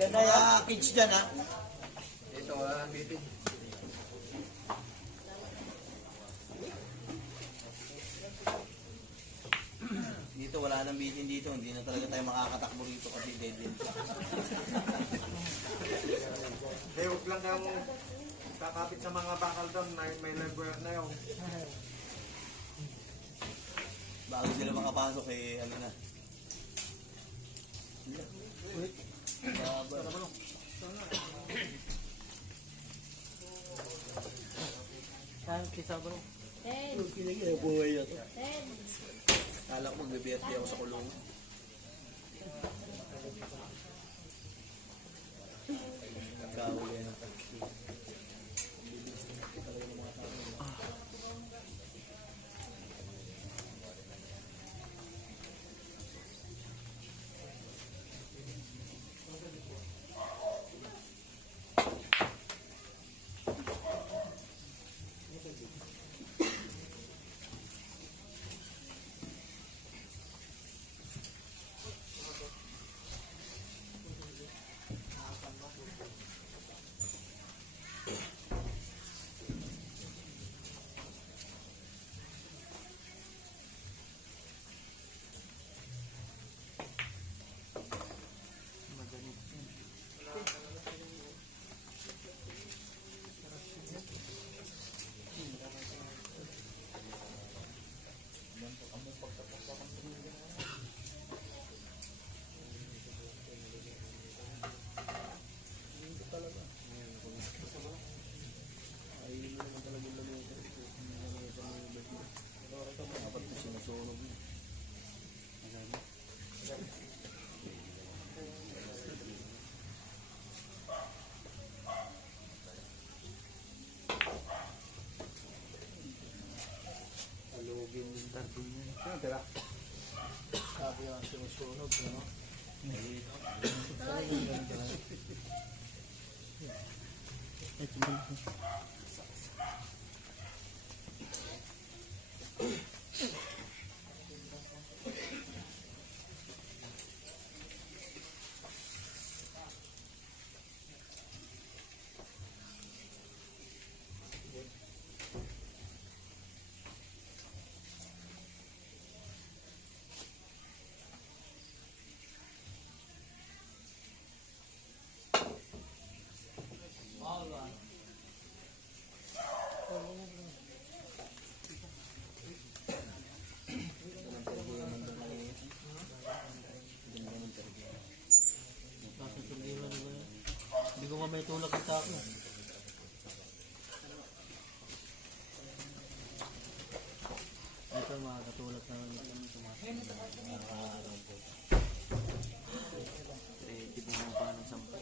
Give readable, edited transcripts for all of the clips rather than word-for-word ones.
Ganda ya, kids dyan ha. Ito, wala nang bitin. Dito wala nang bitin dito. Hindi na talaga tayo makakatakbo rito kasi dead end. Eh, huwag lang kang kakapit sa mga bakal doon. May live wire na yun. Bago sila makapasok eh, ano na. Saan kisa bro? Buhay yan. Kala ko magbibiyerte ako sa kulong. Kawali yan ang taxi. Sabi yung sinusunog, no? Hindi ko nga may tulak yung tako. Ito mga katulak na nakakaaraw po. Di ba mga paano sampo?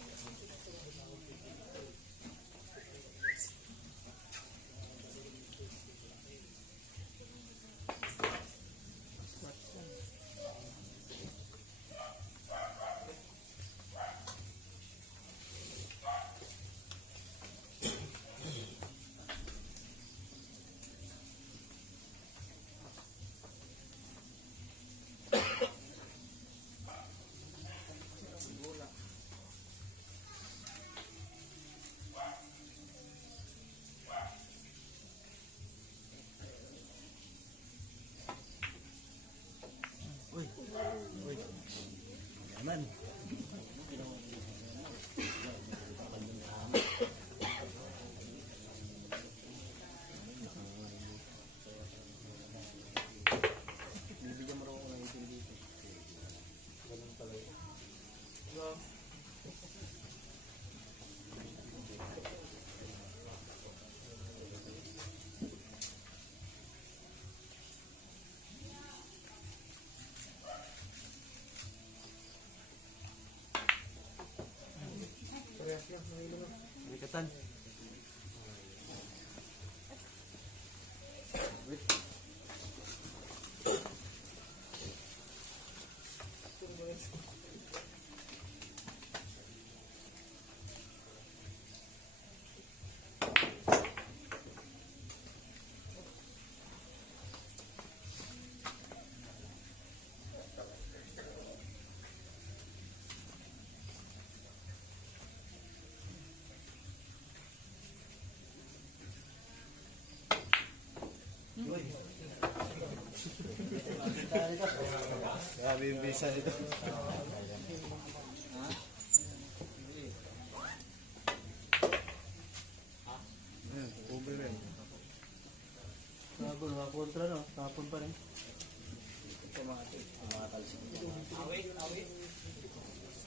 Sabi yung visa nito. Ayan, ube rin. Bago, nakakontra no? Tapon pa rin. Mga talsik.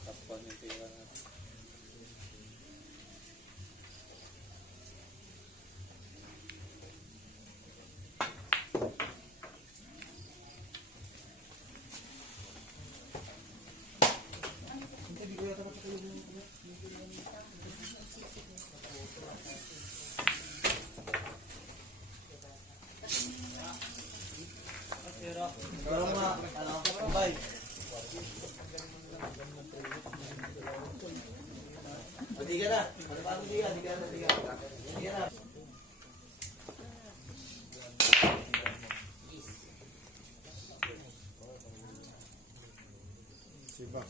Tapan yung pera natin. Pero mga, ano, bye. Hindi ka na. Ano pa hindi ka? Hindi ka na. Hindi ka na. Sibak.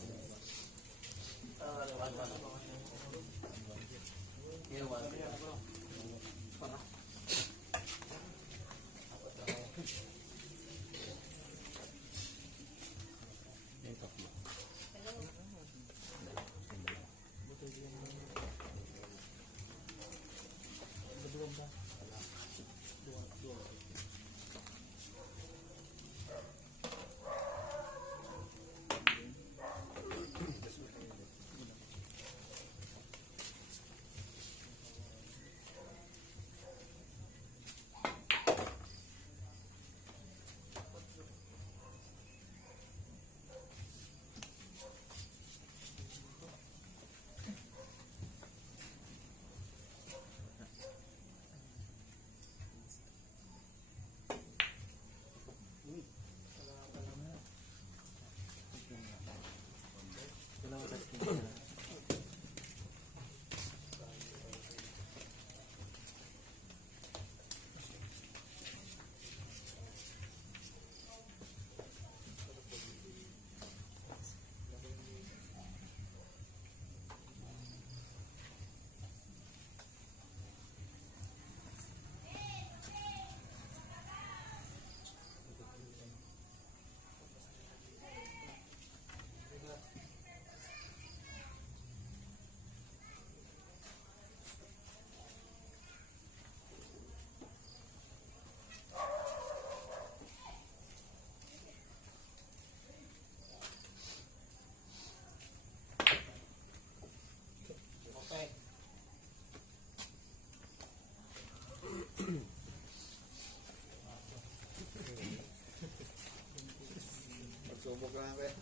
Magsubok lang ako eh.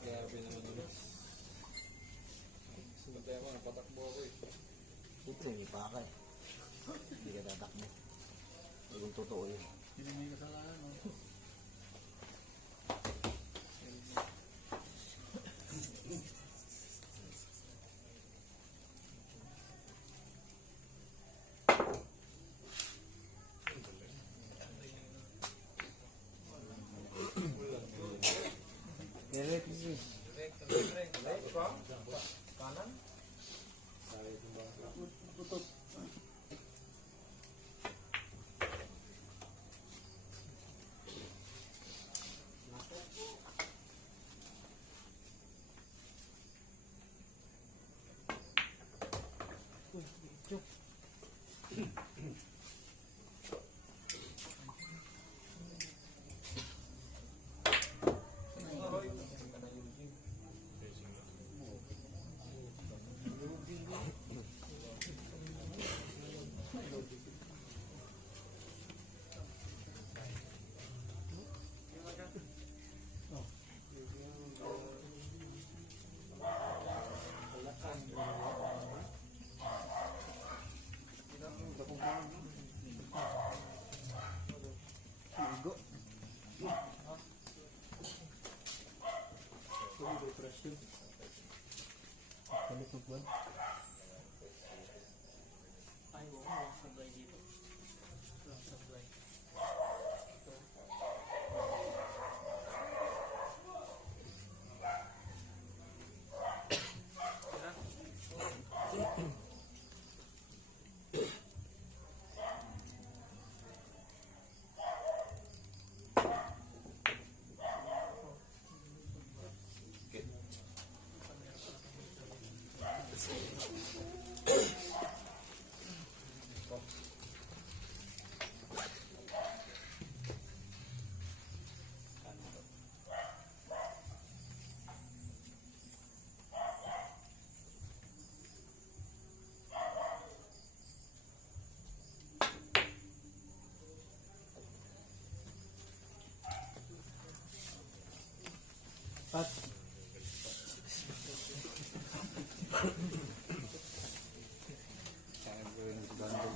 Grabe naman naman. Sumatay ako, napatakbo ako eh. Siyempre, may paka eh. Hindi ka tatakbo. Kung totoo yun. Hindi may kasalanan no? Direct easy. Kanan? Chuk. Kaya gawin ng ganda.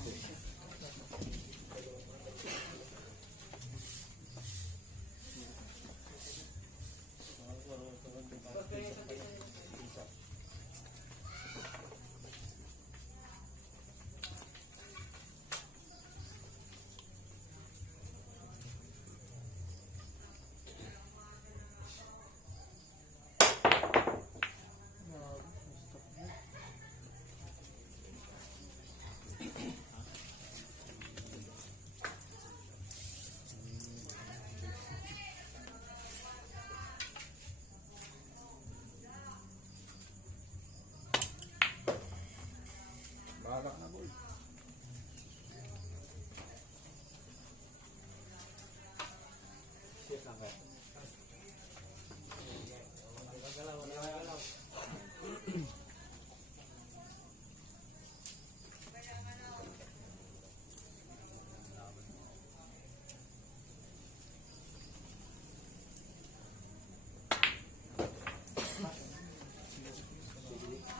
Bahala ka na, boy. Shit lang kayo.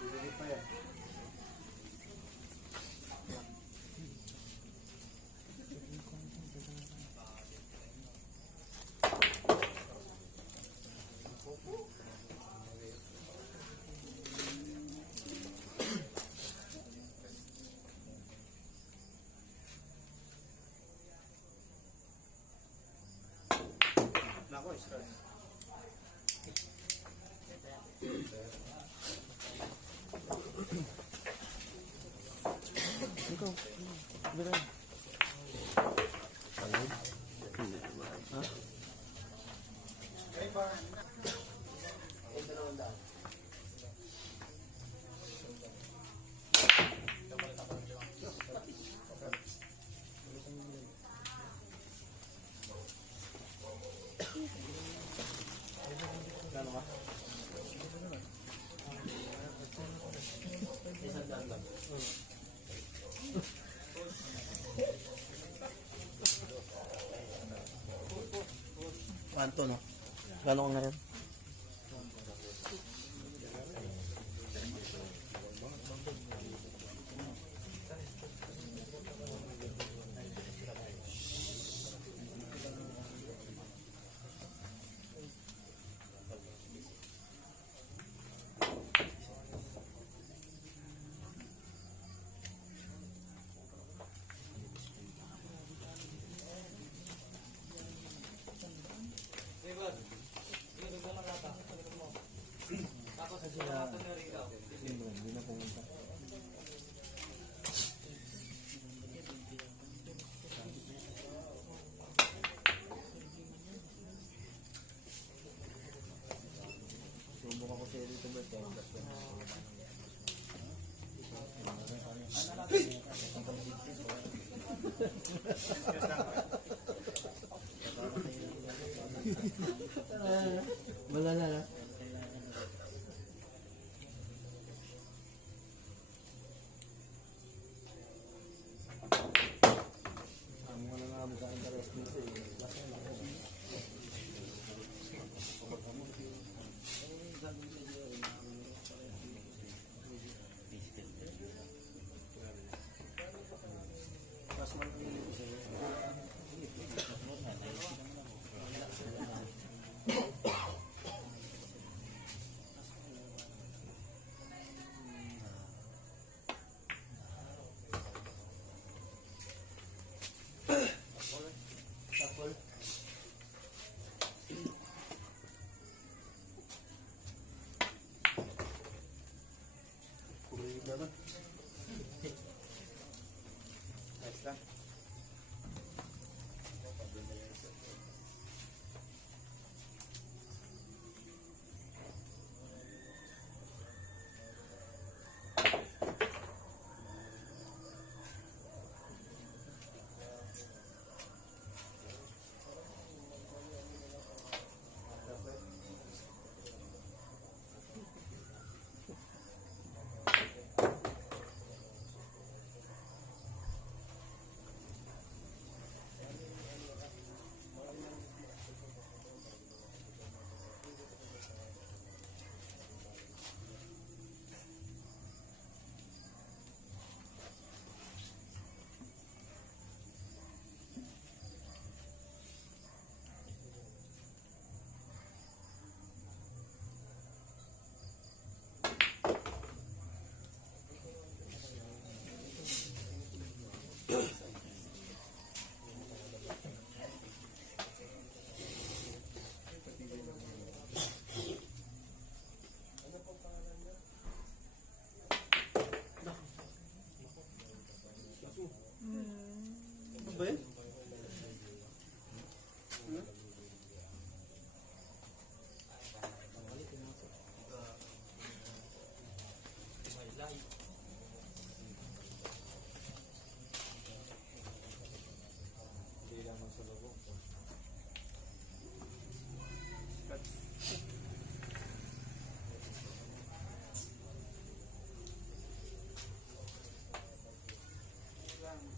Sige pa yan. Nako, stress. Ikaw. Bilang. Pagod? Ha? Gano'n ka? Isang daan lang. Kanto, no? Gano'n ka ngayon? Hindi na pumunta. Subok ako sa dito ba ito? Wala na. Amo ka na nga mo sa interest nito eh. Basta na ako. Mas malaki sa'yo. Tapol. Kulit na ba? Nice lang. ba yun? Hindi naman sa lubong.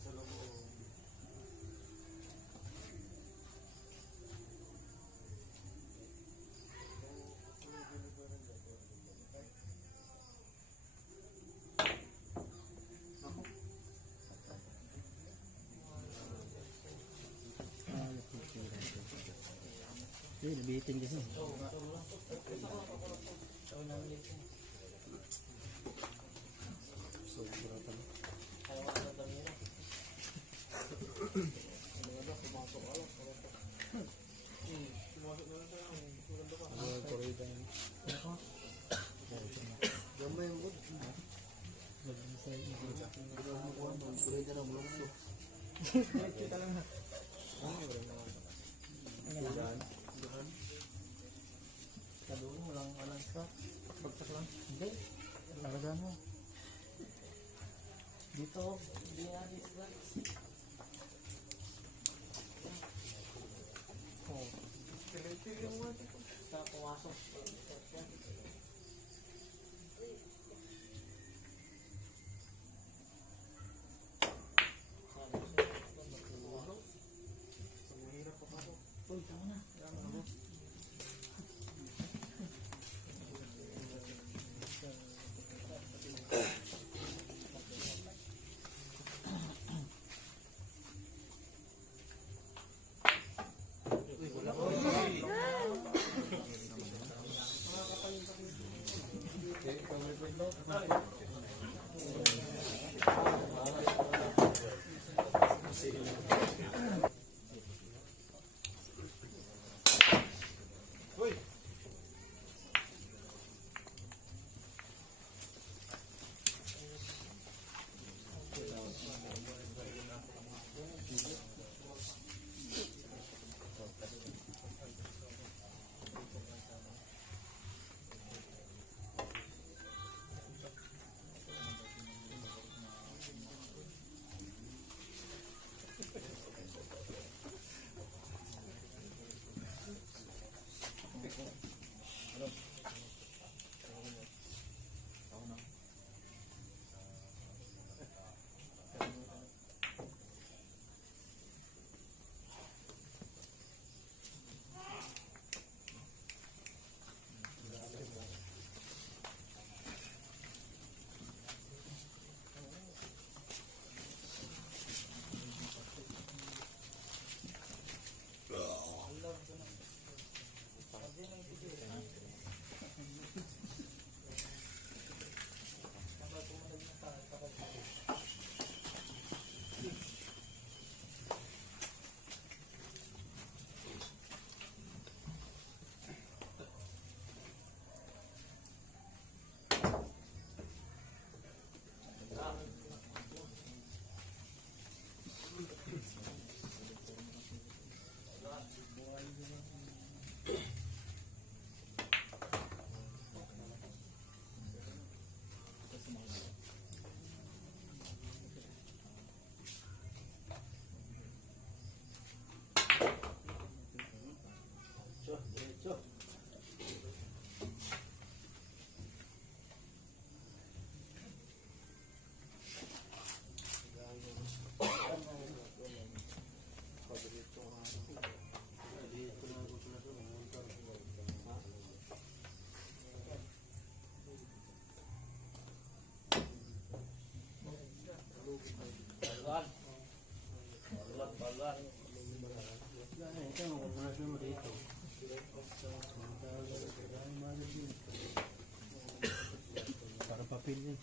Sa lubong. Nabitin kasi. Gamay mo. Kita lang na. Kadulong walang sa pagtak lang. Hindi. Talaga mo. Dito, hindi alis lang. Oh. Sa pumasok. Uy, tama na. Para papel yun.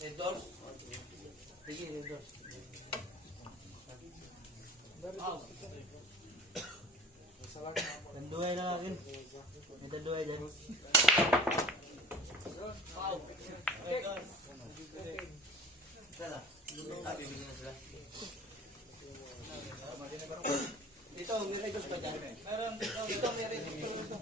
Red doors? Sige, red doors. Tanduay na akin. May tanduay dyan. Sala. Bibigyan na sila. Dito, may red doors pa dyan. Meron. Dito, may red doors pa.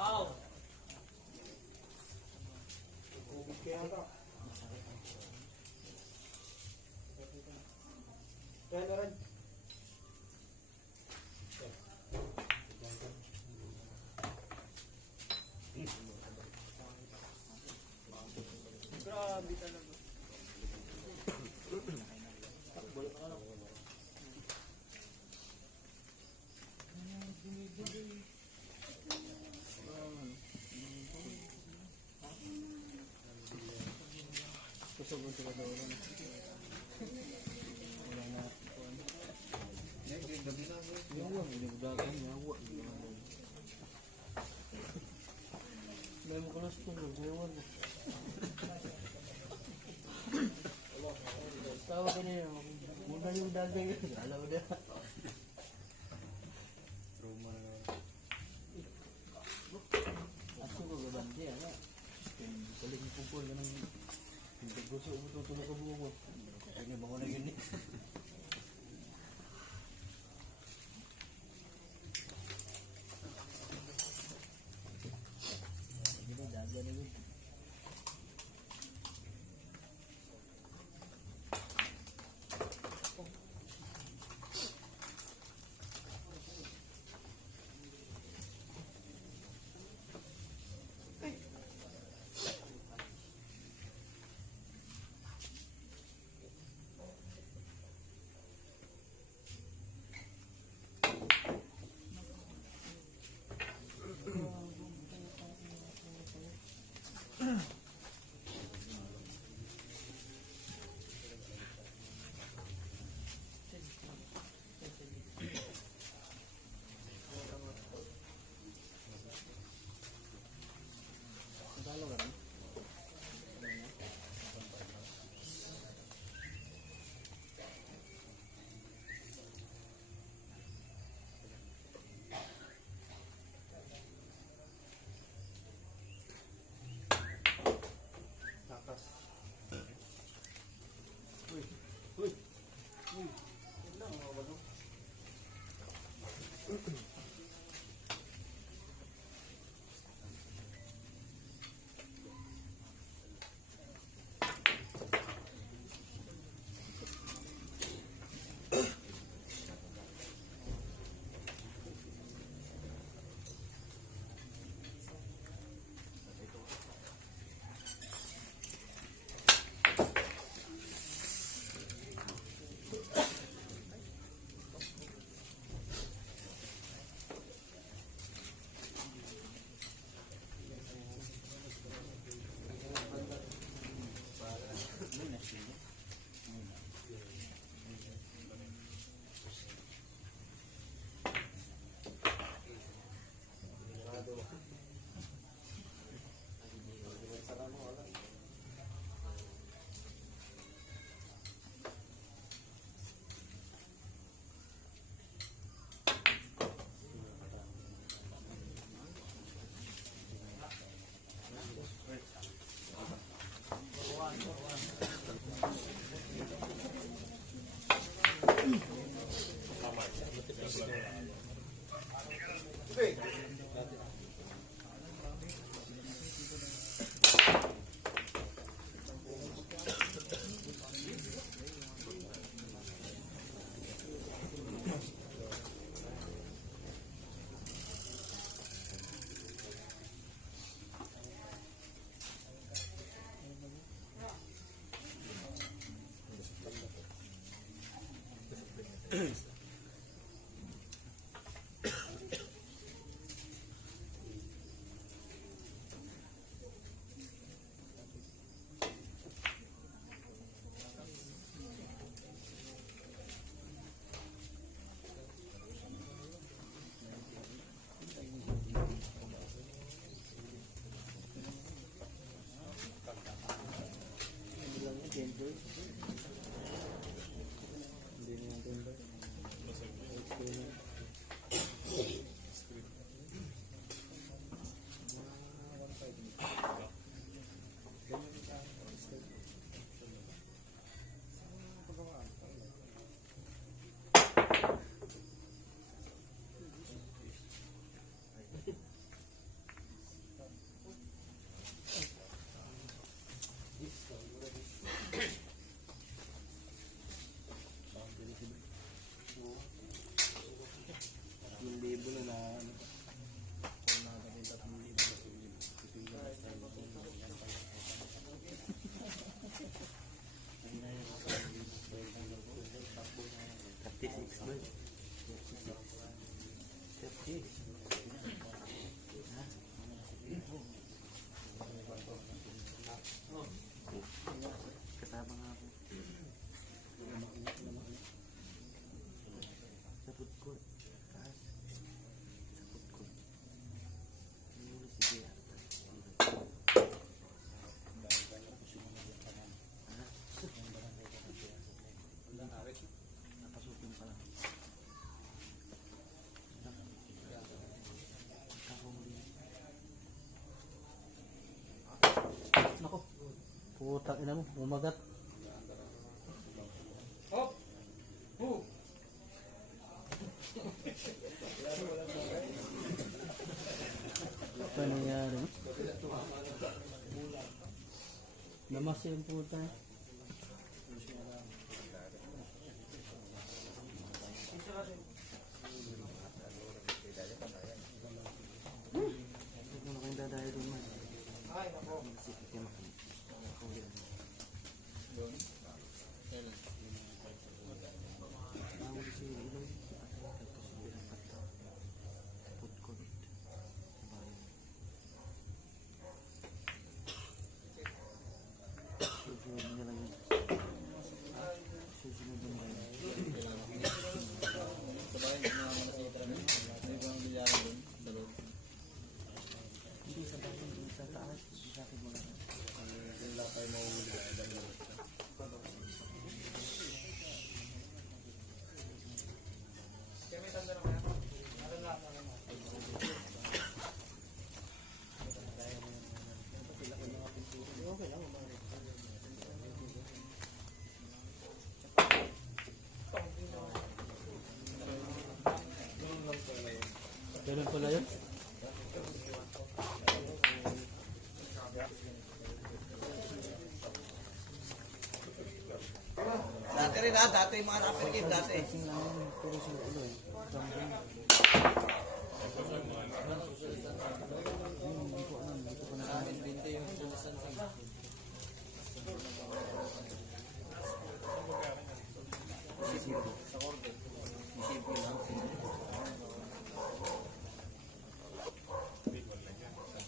Pau. Yan na rin. Grabe talaga. Kusog sila daw lang. Wala na. Yawa, binagdagan, yawa. May mo kalas po, naglewan. Tawa ka na yun. Muna yung dagay yun. Alaw na. Trauma na naman. At ko gabandi, ano? Balik yung pupul na ng... Hindi gusto mo tutulog ka buko. Kaya niya bako na yun eh. Hindi na, daga na yun. Crispy. Hindi na yung tender. Yung libo na na ano. Kung nakakabing 3,000. 36 ba? 36. Kasama nga ako. Sa food court. Taas. Sa food court. Ano sige napasukin pa lang. Nako. Putang ina mo, umagat. Hop. Hu. Apa nangyari? Namas yung puta. Huwag mo na kayong dadayo doon man. Ay, nako. Susunod nyo lang yun. Susunod nyo lang yun. Hindi sa bahay, hindi sa taas. Sa akin mo lang. Wala tayo mauuli. Kaya may tanda na kaya? Ano lang, ano lang. Okay lang. Ganun pala yun? Dati rin ha, dati yung mga rapper game dati. Kasing lang yun. Pero sa ulo eh. Hindi ko alam. Hindi ko na alam.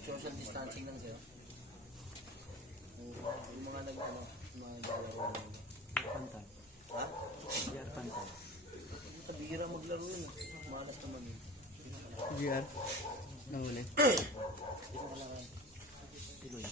Social distancing lang sila. Yung mga nag-ano, mga naglalaro. Pantay. Ha? GR pantay. Tabira maglaro yun. Malas naman yun. GR? Nanguli. Piloy.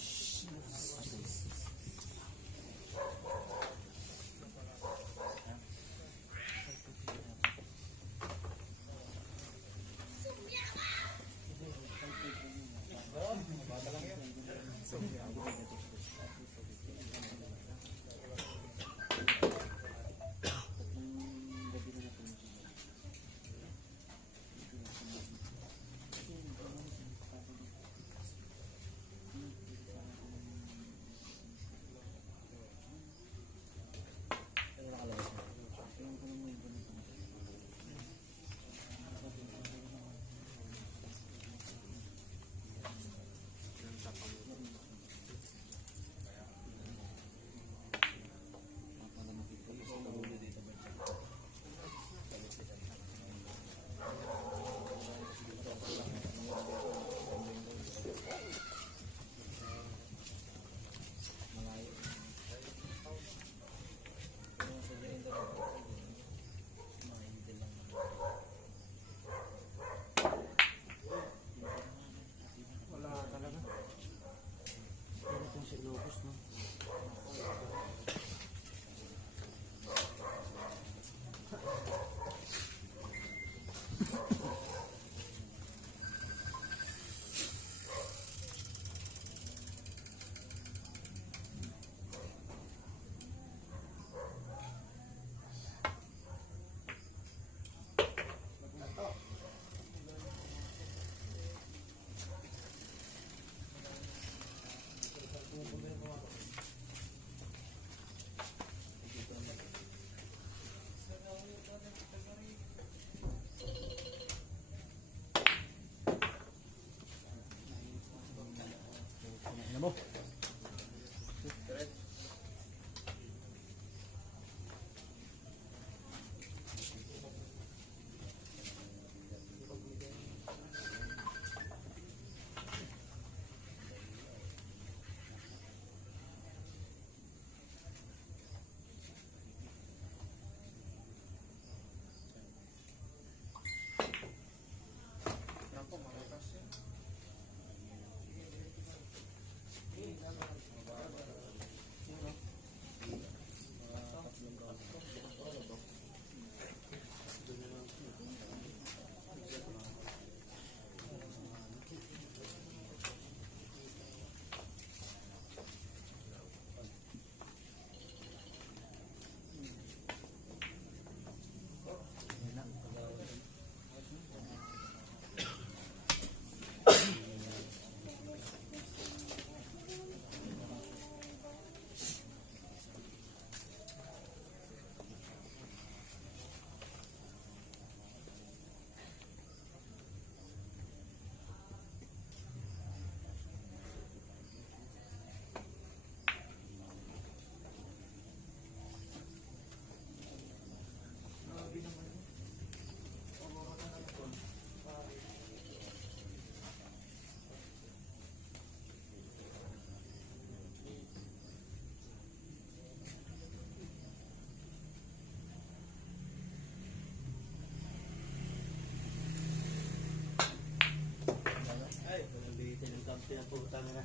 nila.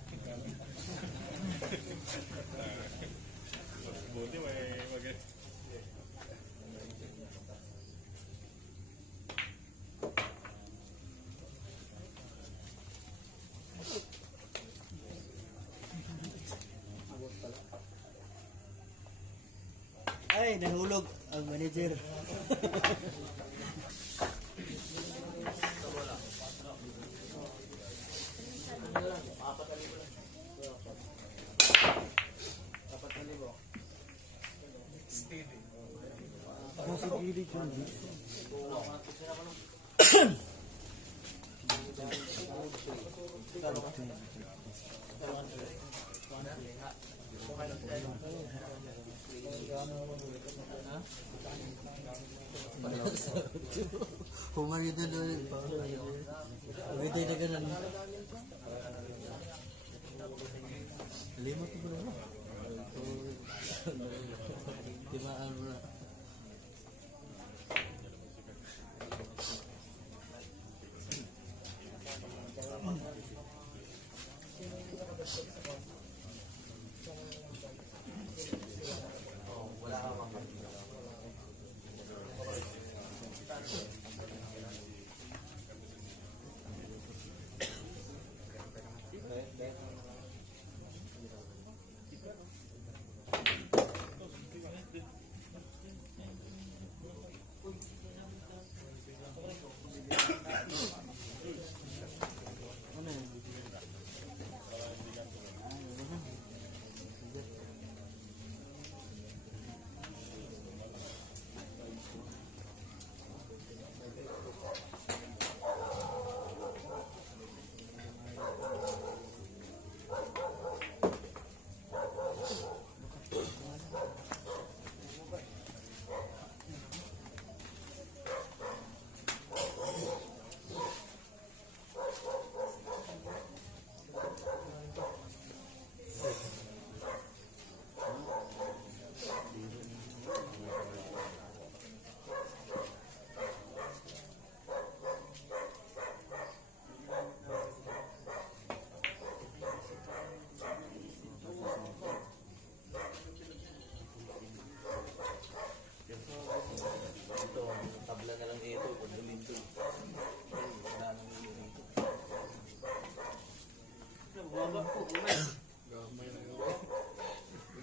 Buti may Ay, nahulog ang manager. Nasa gilid yun. Humari na doon. Abitay na ganun. Limot mo na ba? Timaan mo na.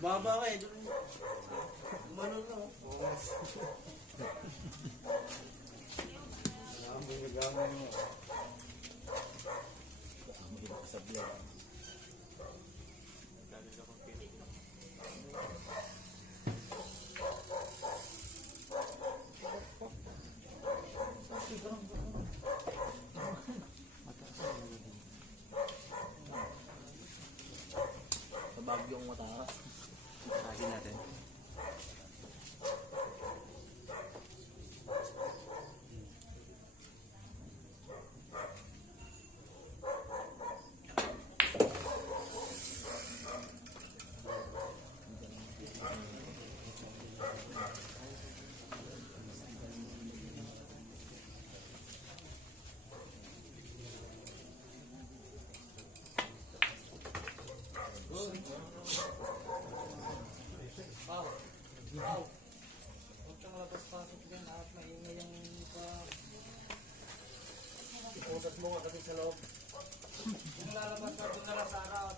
Baba ka eh. Umano na. Sa bagyong mataas. Lagi natin. Huwag kang labas-pasok dyan at maingay ang ipusat mo nga kasi sa loob. Kung lalabas ka doon na lang sa harap.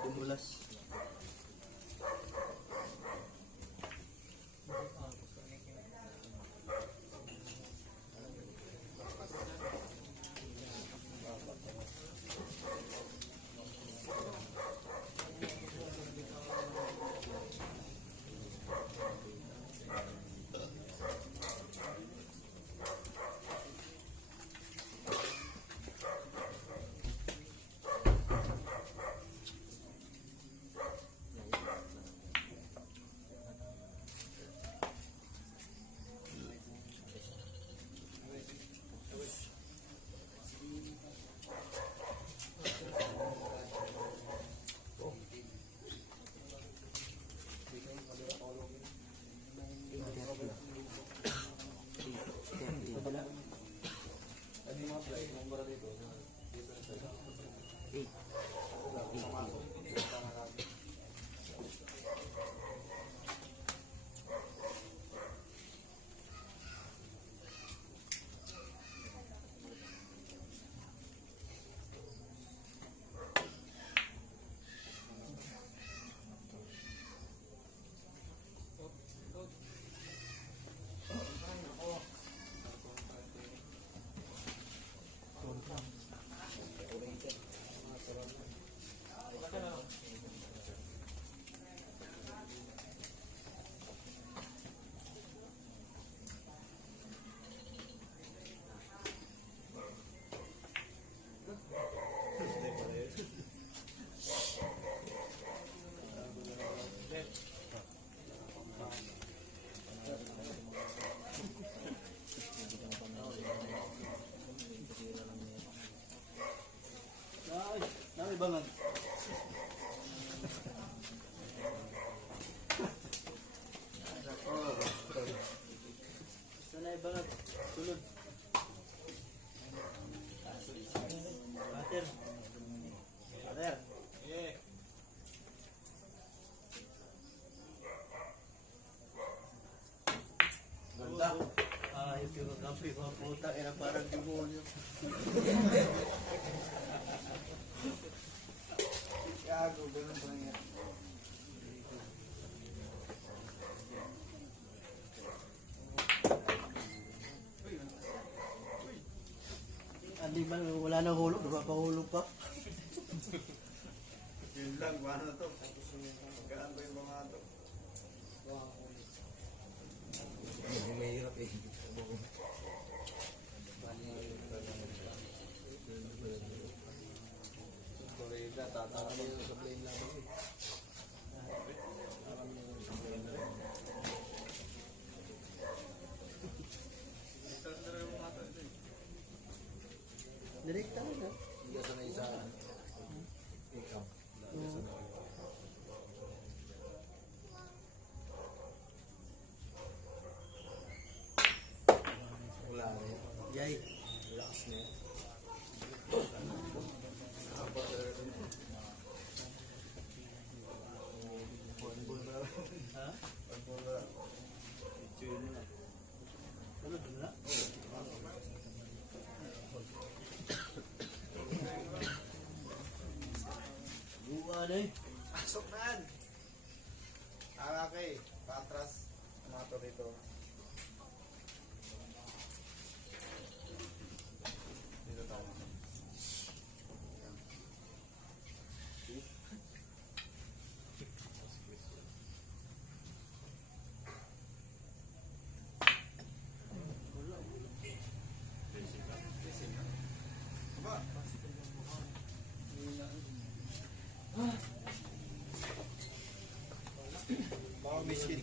Dumulas. Sanay ba nga? Tulog. Pater. Pater. Eh, Ganda. Ayos yung kape, mga puta. Era parang demonyo. gago, ganun ba yan? Hindi man, wala nang hulog. Napapahulog pa. Yun lang, paano to? Gaan ba yung mga to? Hindi mahirap eh. Korega, tatama mo yung supply lang. Direkta na na. Hindi ka sanay sa ikaw. Wala na yun. Yay. Relax na yun. Ha? Tulog na. Buwan eh. Pasok na yan! Okay, patras. Mato dito. Dito tayo. Baka miskid.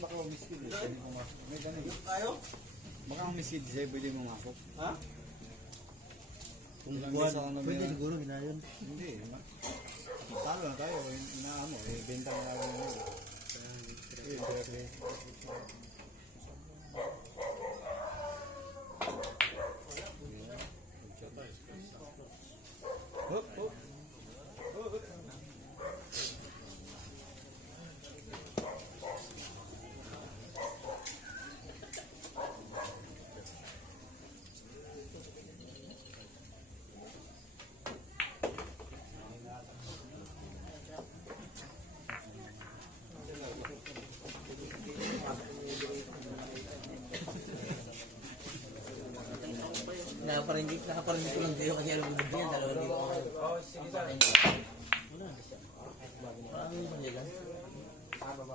Baka miskid. Pwede pumasok. May ganun. Tayo? Baka miskid siya, pwede pumasok. Ha? Kung Ilang buwan, beses ako na pwede meron. siguro ginayon. Hindi. Talo na tayo. Inaano. Benta na lang yun. Eh, grabe. Hop, hop. Nakaparinig ko lang sa'yo kasi alam mo din yan, dalawang dito. Oh, sige sir. Parang yung pandigan. Parang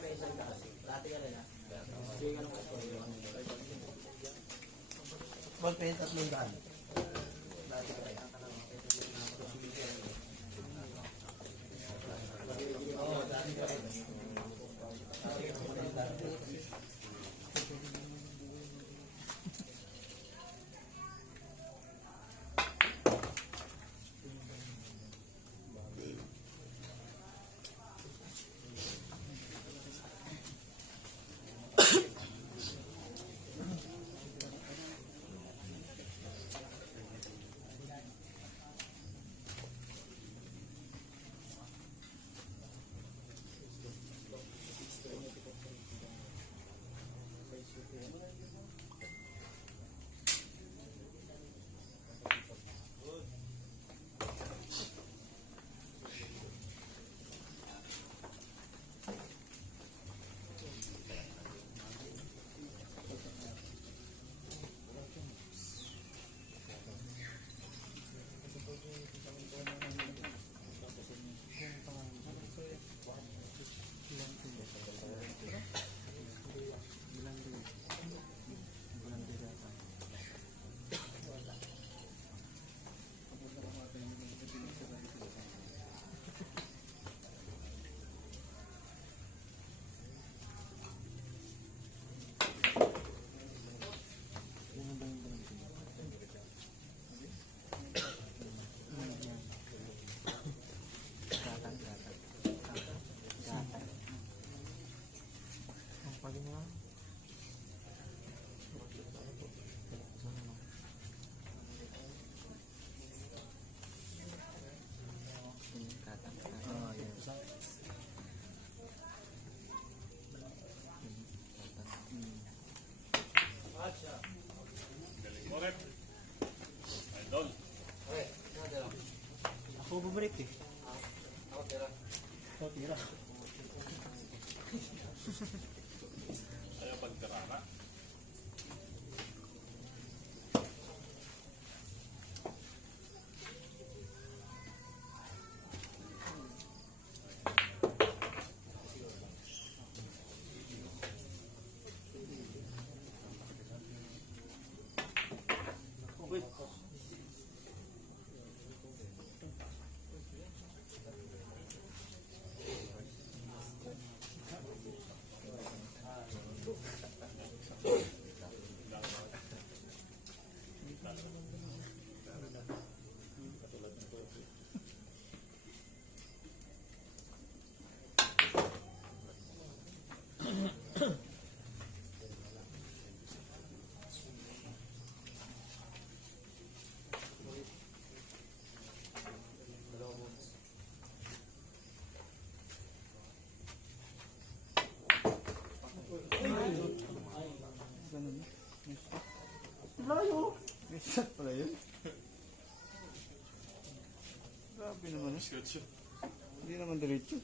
may isang taas. Dati ka rin ha. Sige ka nung kaso. Ball pen, 300. Dati ka rin. Oo, dati ka rin. Ako bumalik eh. Ako tira. Oh, tira. Ayaw pagkarara. Okay. Ganun. Layo! May shot pala yun. Grabe naman. Hindi naman diretso.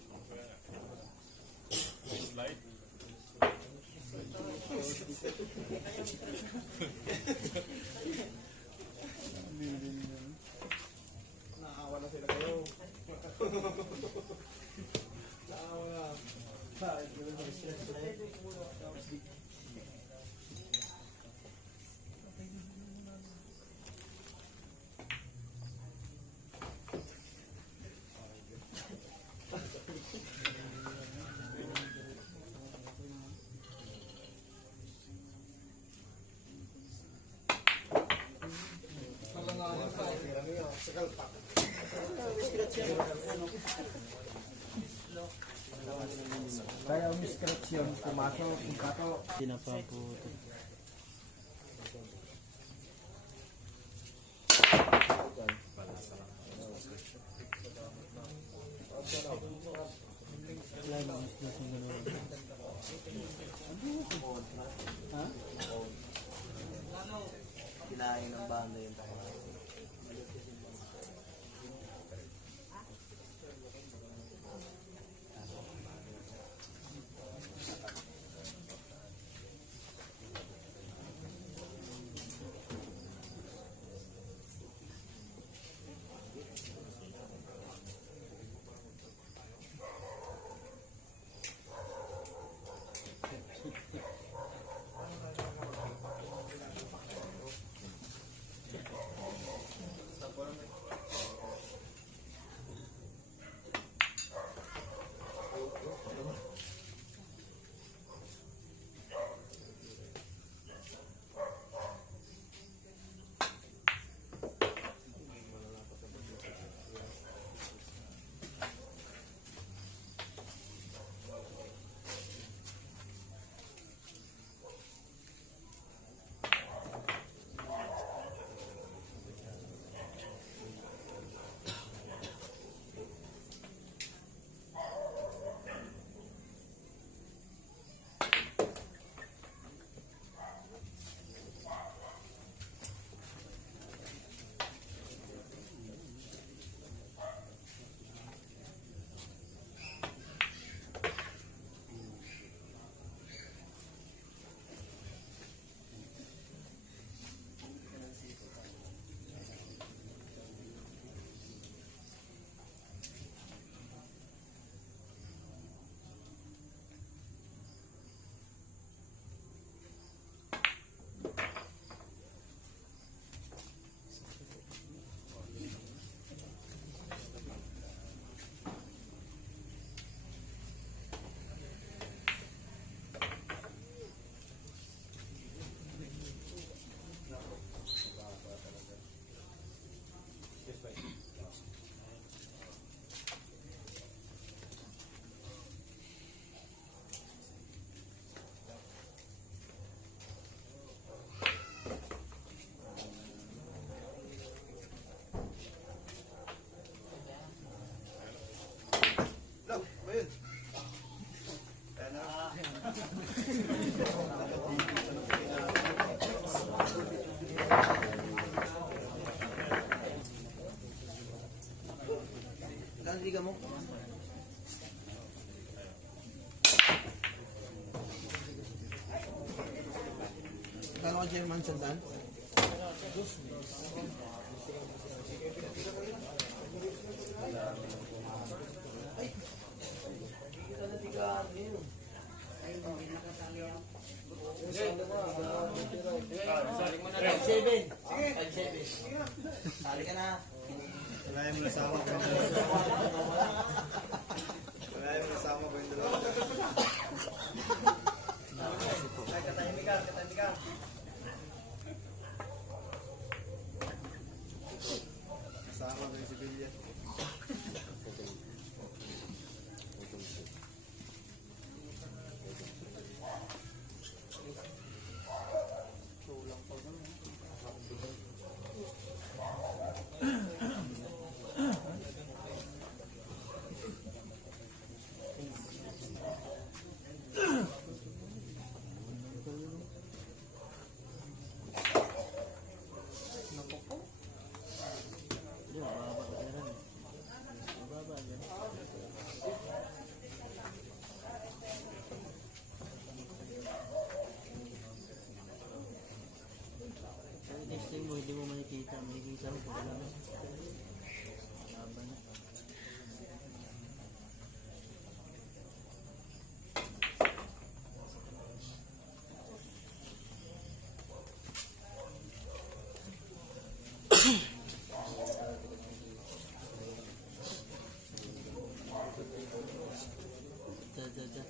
Slide. Naawa na sila kayo. Naawa na. Kaya ang scratch yun, pumasok, yung kato. Pinapaputi. Wala na, nasa gano'n. Ha? Kinain ng banda yung tayo. Kaniliga mo? Kano ka German sandan? Sali ka na. Wala mo nasama ko yung Wala mo nasama ko yung dalawa. Ay, katahimikan. Nasama ko yung civilian. Testing mo, hindi mo makikita mo kung ano. Laban na. Da.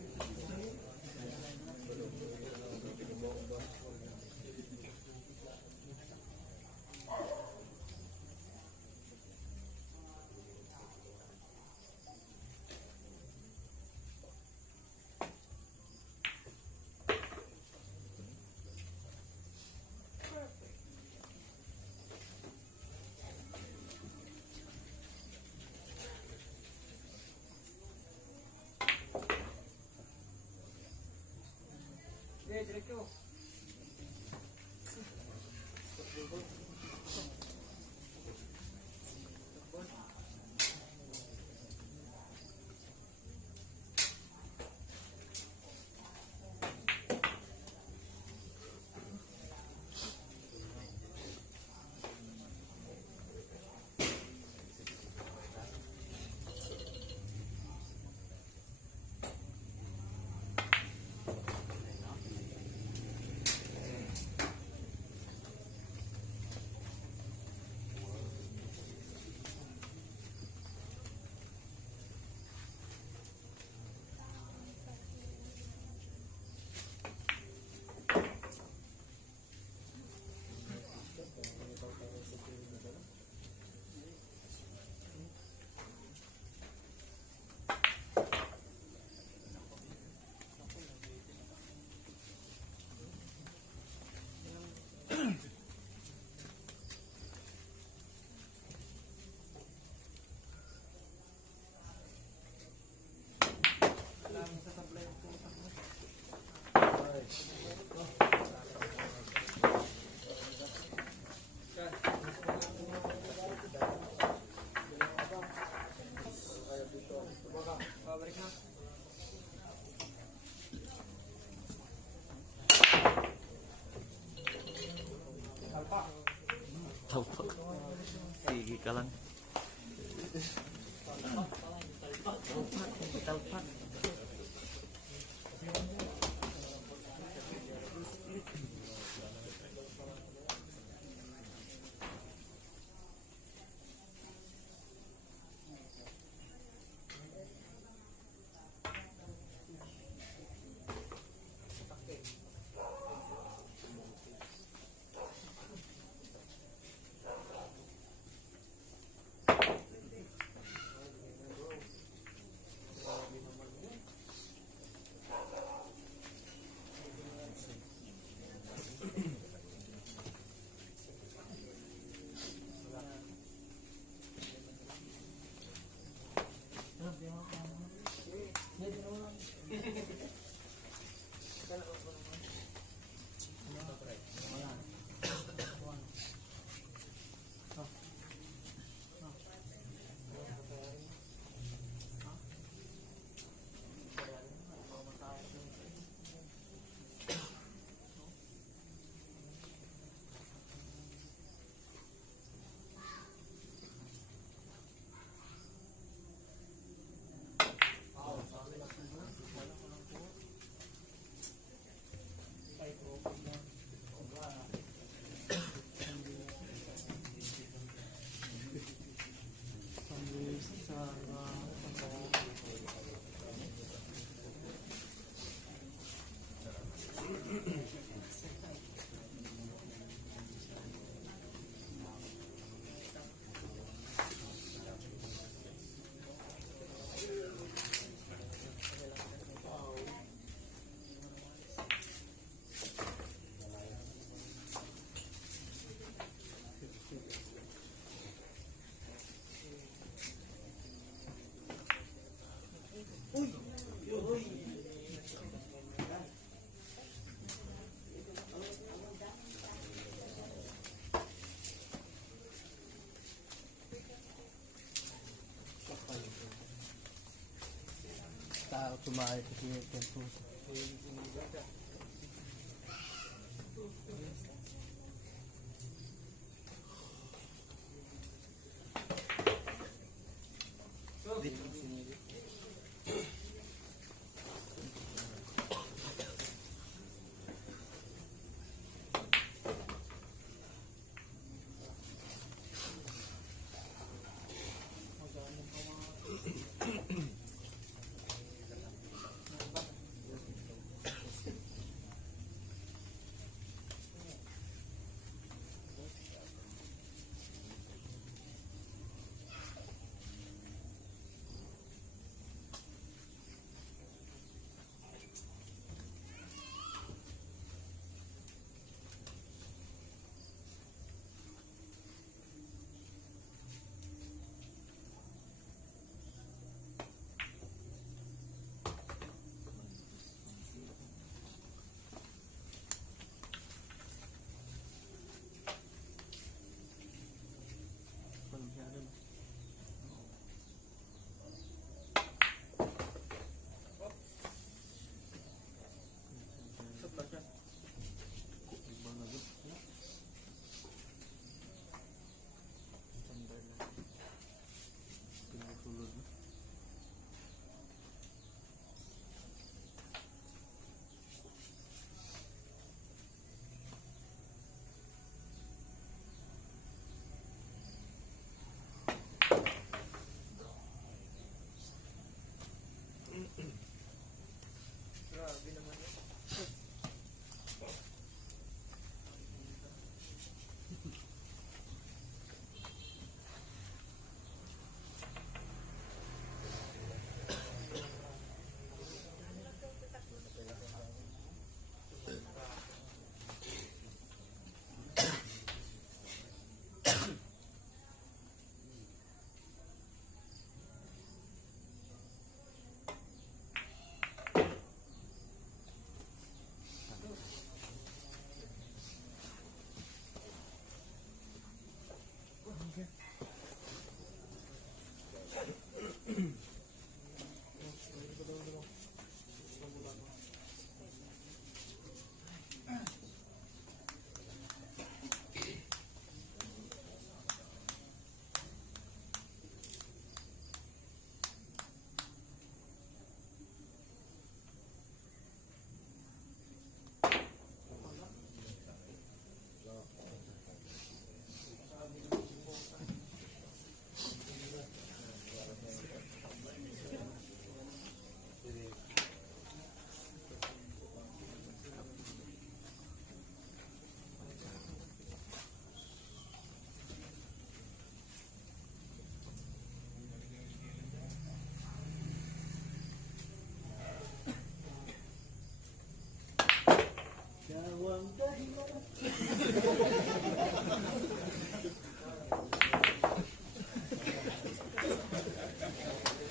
Diretso. Talpak. Sige ka lang. Talpak. Sumahay kasi yung tempo.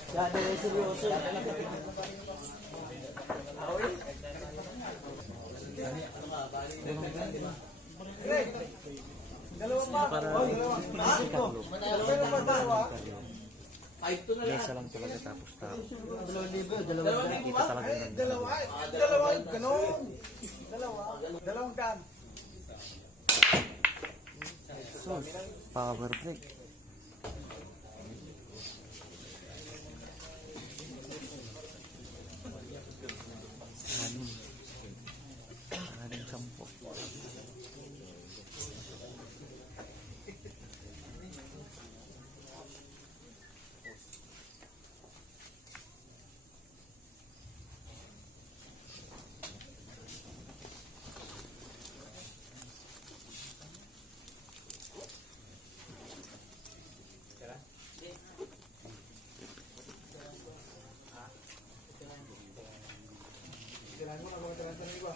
Dado na seryoso. Mesa lang talaga tapos tao. 2,000. Nakikita talaga ng Dalawang daan. power break. Anim 10. Tirahan mo na mga tirahan sa iba.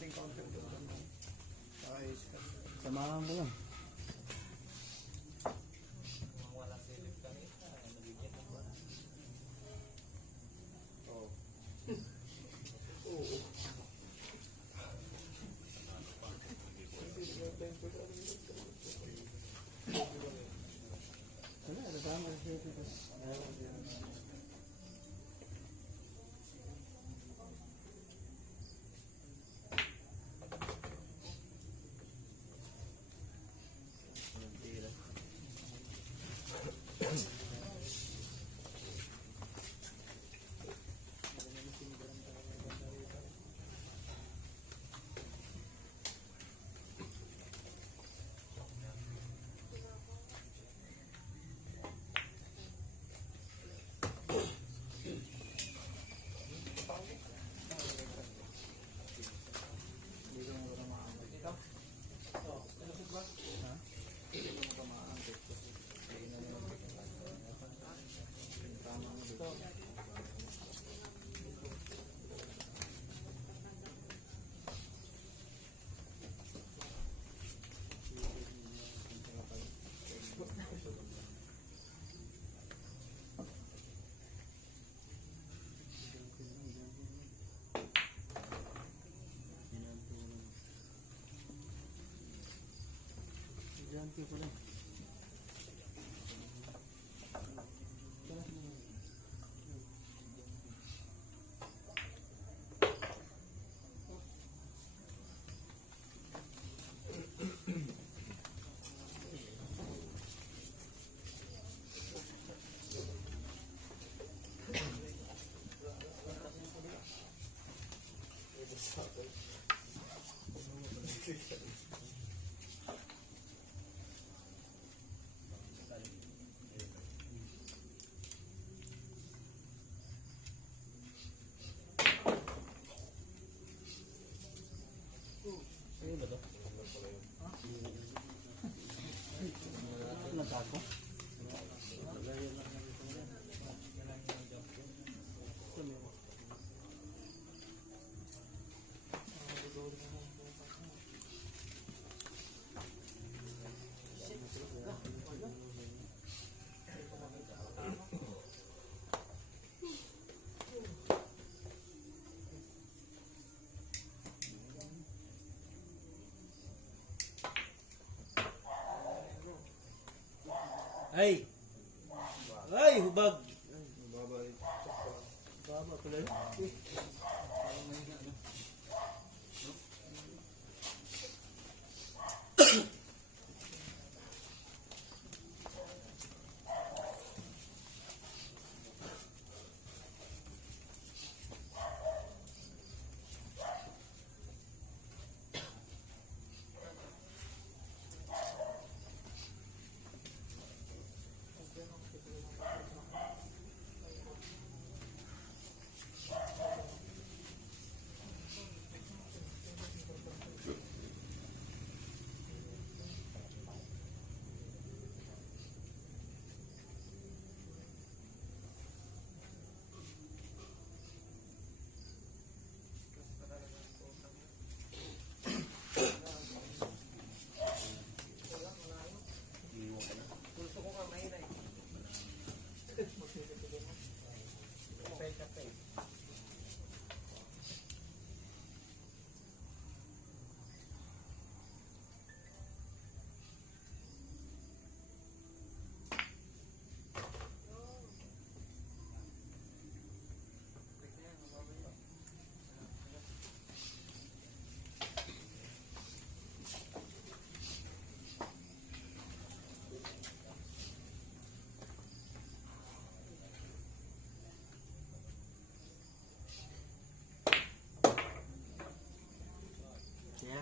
kasing counter doon. Ayos ka. Samahan mo lang. Wala silip kanina. Nabigyan ng ba? Oo. Oo. Wala, kasama siya dito. Janti pala. Natako. Ay! Ay, hubag! Babalik. Baba pala yun.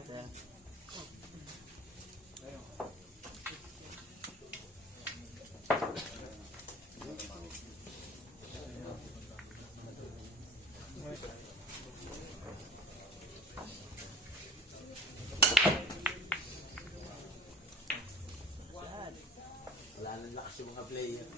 Kaya. Wala nang lakas yung mga player.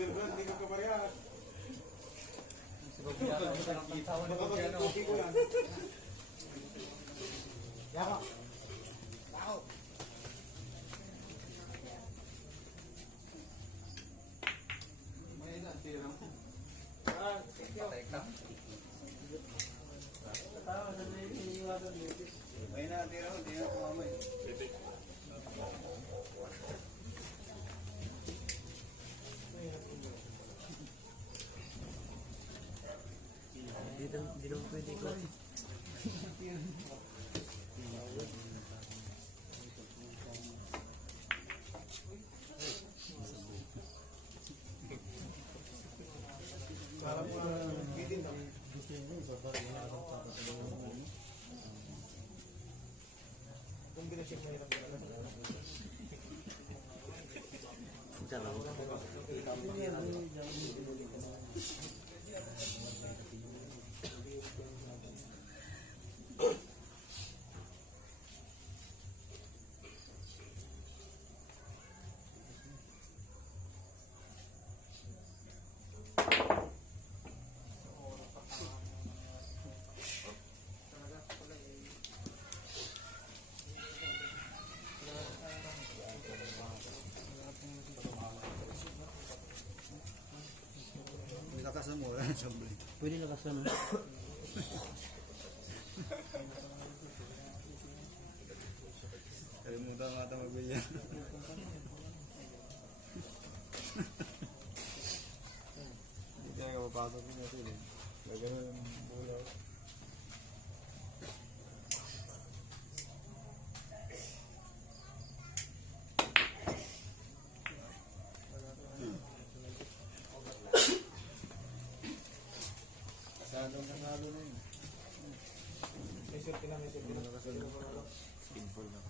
Hindi ko kaparehas. Baka maging ko yan. Yako! Yako! May ilan, tirang. May natira ko, hindi na kumamay. Hindi naman pwede ko. Parang bitin na. Kung binasik mo hirap talaga. Lakas na mo, sabi. Pwede lakas na. Kalimutan nga ata magbilyan. Hindi kaya kapapasok ko natin eh. Lagyan ng bulaw. Sadong nanalo na yun. May safety na, may safety na. Skinful na.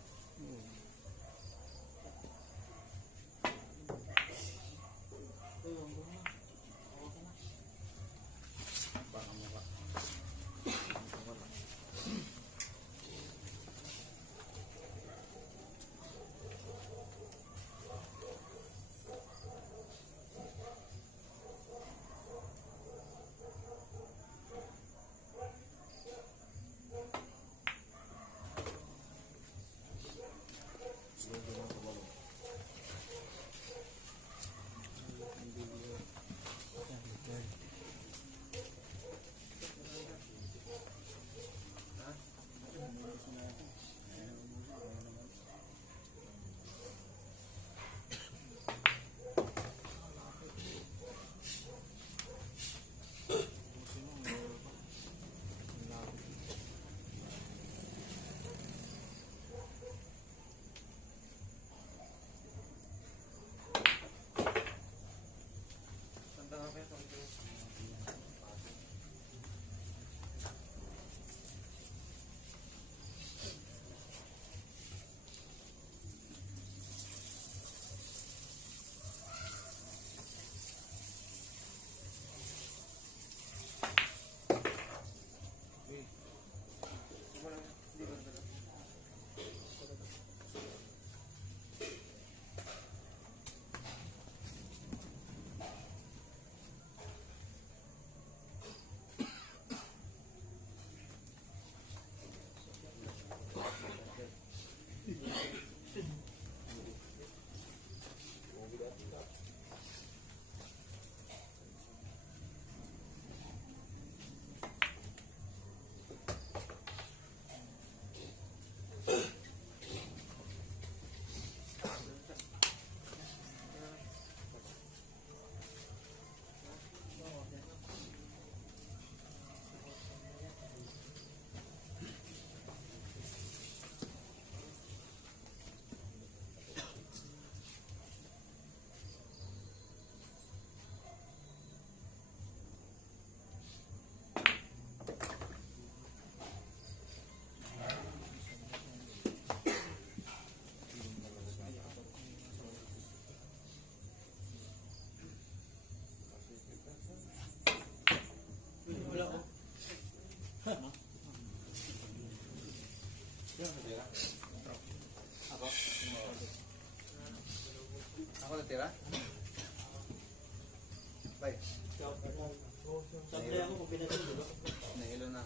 Nahilo na.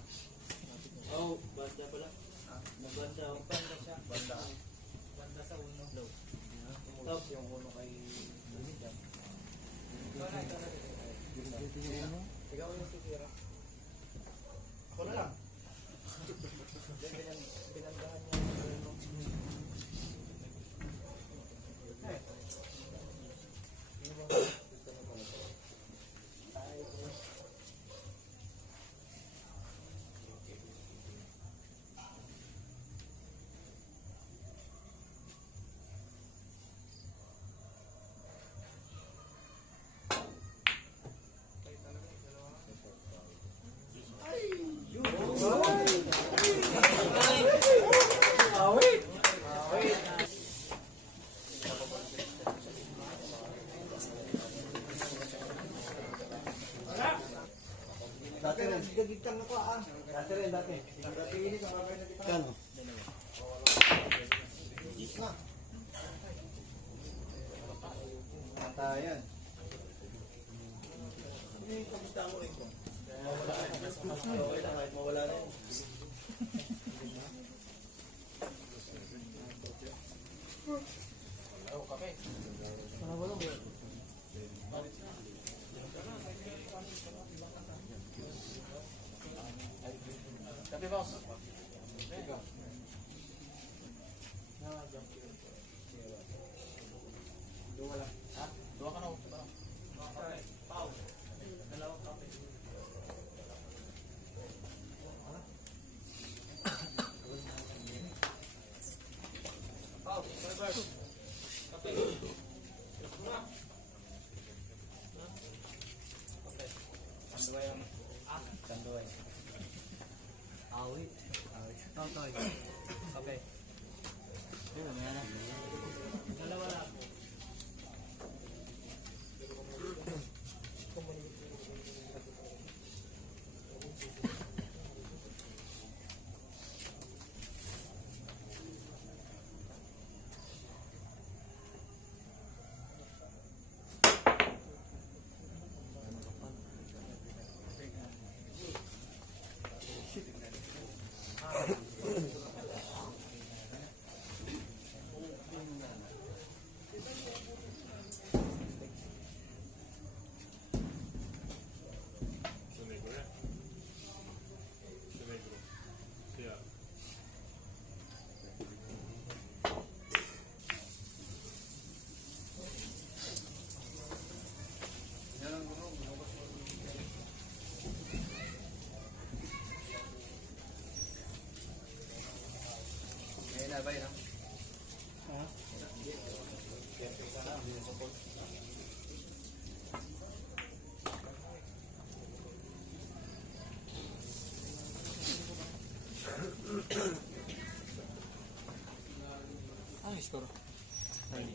Oh, banda pala. Nabanda. Banda siya. Banda. Banda sa uno. Low. Tapos yung uno kay Lumita. Ikaw yung titira. Ako na lang. Binandahan niya yung ano. Dati rin, gagitang ako ah. Dati rin, dati. Dati ini sa mga na kita. Kano? Na. Matayan. Hindi, kamusta mo rin ko? Okay lang, kahit mawala na yun. Tapi boss. Dua lang. Ha? Dua ka na. Pau. Dalawang kape. Pau, first. Kape. Dua. Dua yang. Dua. Awit. Totoy. Okay. Dalawa lang. Ngayon na ba yun? Ayos ko. Bye.